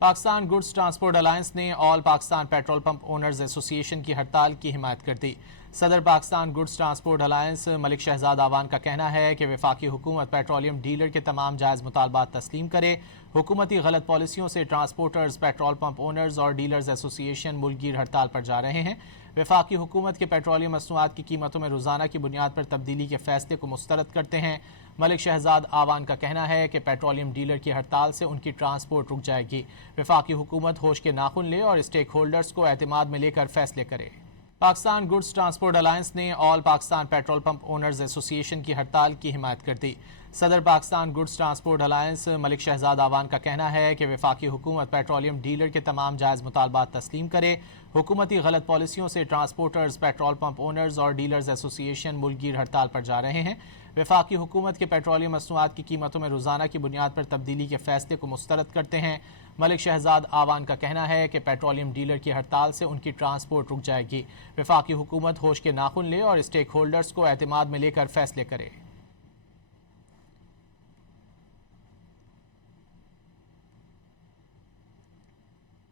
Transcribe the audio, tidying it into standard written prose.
Pakistan goods transport alliance نے آل Pakistan petrol pump owners ایسوسی ایشن کی ہڑتال کی حمایت کر دی۔ صدر پاکستان گڈز ٹرانسپورٹ الائنس ملک شہزاد آوان کا کہنا ہے کہ وفاقی حکومت پیٹرولیم ڈیلر کے تمام جائز مطالبات تسلیم کرے۔ حکومتی غلط پالیسیوں سے ٹرانسپورٹرز، پیٹرول پمپ اونرز اور ڈیلرز ایسوسی ایشن ملک گیر ہڑتال پر جا رہے ہیں۔ وفاقی حکومت کے پیٹرولیم مصنوعات کی قیمتوں میں روزانہ کی بنیاد پر تبدیلی کے فیصلے کو مسترد کرتے ہیں۔ ملک شہزاد آوان کا کہنا ہے کہ پیٹرولیم ڈیلر کی ہڑتال سے ان کی ٹرانسپورٹ رک جائے گی۔ وفاقی حکومت ہوش کے ناخن لے اور اسٹیک ہولڈرز کو اعتماد میں لے کر فیصلے کرے۔ پاکستان گڈز ٹرانسپورٹ الائنس نے آل پاکستان پیٹرول پمپ اونرز ایسوسی ایشن کی ہڑتال کی حمایت کر دی۔ صدر پاکستان گڈز ٹرانسپورٹ الائنس ملک شہزاد آوان کا کہنا ہے کہ وفاقی حکومت پیٹرولیم ڈیلر کے تمام جائز مطالبات تسلیم کرے۔ حکومتی غلط پالیسیوں سے ٹرانسپورٹرز، پیٹرول پمپ اونرز اور ڈیلرز ایسوسی ایشن ملک گیر ہڑتال پر جا رہے ہیں۔ وفاقی حکومت کے پیٹرولیم مصنوعات کی قیمتوں میں روزانہ کی بنیاد پر تبدیلی کے فیصلے کو مسترد کرتے ہیں۔ ملک شہزاد آوان کا کہنا ہے کہ پیٹرولیم ڈیلر کی ہڑتال سے ان کی ٹرانسپورٹ رک جائے گی۔ وفاقی حکومت ہوش کے ناخن لے اور اسٹیک ہولڈرز کو اعتماد میں لے کر فیصلے کرے۔